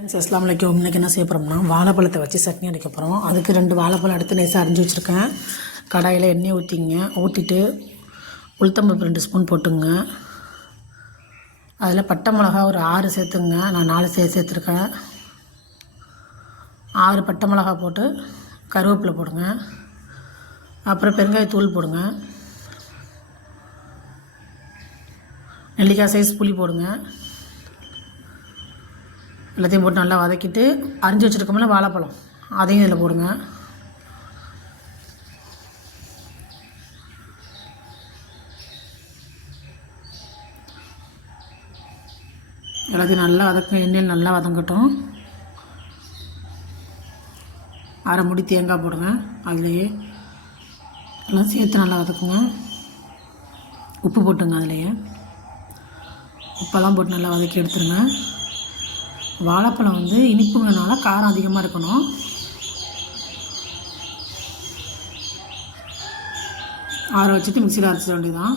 அஸ்ஸலாமு அலைக்கும். இன்றைக்கி என்ன செய்ய போகிறோம்னா வாழைப்பழத்தை வச்சு சட்னி அரைக்க போகிறோம். அதுக்கு 2 வாழைப்பழம் எடுத்து நைஸாக அரிஞ்சு வச்சுருக்கேன். கடாயில் எண்ணெய் ஊற்றிட்டு உளுத்தம்பருப்பு 2 ஸ்பூன் போட்டுங்க. அதில் பட்டை மிளகா ஒரு 6 சேர்த்துங்க. நான் 4 சேர்த்துருக்கேன். 6 பட்டை மிளகா போட்டு கருவேப்பிலை போடுங்க. அப்புறம் பெருங்காயத்தூள் போடுங்க. நெல்லிக்காய் சைஸ் புளி போடுங்க. எல்லாத்தையும் போட்டு நல்லா வதக்கிட்டு அரிஞ்சு வச்சுருக்கோம்ல வாழைப்பழம் அதையும் இதில் போடுங்க. எல்லாத்தையும் நல்லா எண்ணெயில் நல்லா வதங்கட்டும். அரை முடி தேங்காய் போடுங்க. அதுலேயே எல்லாம் சேர்த்து நல்லா வதக்குங்க. உப்பு போட்டுங்க. அதுலேயே உப்பெல்லாம் போட்டு நல்லா வதக்கி எடுத்துருங்க. வாழைப்பழம் இனிப்புங்கனால காரம் அதிகமாக இருக்கணும். ஆற வச்சுட்டு மிக்சியில் அரைச்சிட வேண்டியதான்.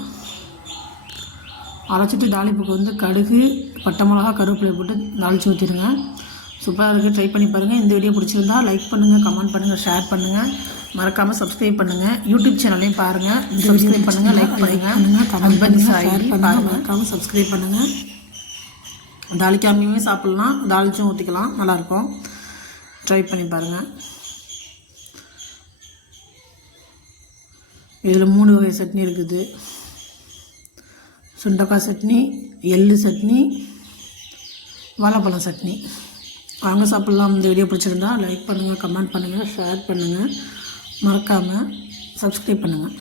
அரைச்சிட்டு தாளிப்புக்கு கடுகு, பட்டை மிளகா, கருவேப்பிலை போட்டு தாளித்து ஊற்றிடுங்க. சூப்பராக இருக்குது. ட்ரை பண்ணி பாருங்கள். இந்த வீடியோ பிடிச்சிருந்தா லைக் பண்ணுங்கள், கமெண்ட் பண்ணுங்கள், ஷேர் பண்ணுங்கள். மறக்காமல் சப்ஸ்கிரைப் பண்ணுங்கள். யூடியூப் சேனலையும் பாருங்கள். சப்ஸ்கிரைப் பண்ணுங்கள், லைக் பண்ணுங்கள். மறக்காமல் சப்ஸ்கிரைப் பண்ணுங்கள். தாளிக்காமையுமே சாப்பிட்லாம், தாளிச்சும் ஊற்றிக்கலாம், நல்லாயிருக்கும். ட்ரை பண்ணி பாருங்கள். இதில் 3 வகை சட்னி இருக்குது. சுண்டக்காய் சட்னி, எள்ளு சட்னி, வாழைப்பழம் சட்னி. வாங்க சாப்பிட்லாம். இந்த வீடியோ பிடிச்சிருந்தா லைக் பண்ணுங்கள், கமெண்ட் பண்ணுங்கள், ஷேர் பண்ணுங்கள். மறக்காமல் சப்ஸ்கிரைப் பண்ணுங்கள்.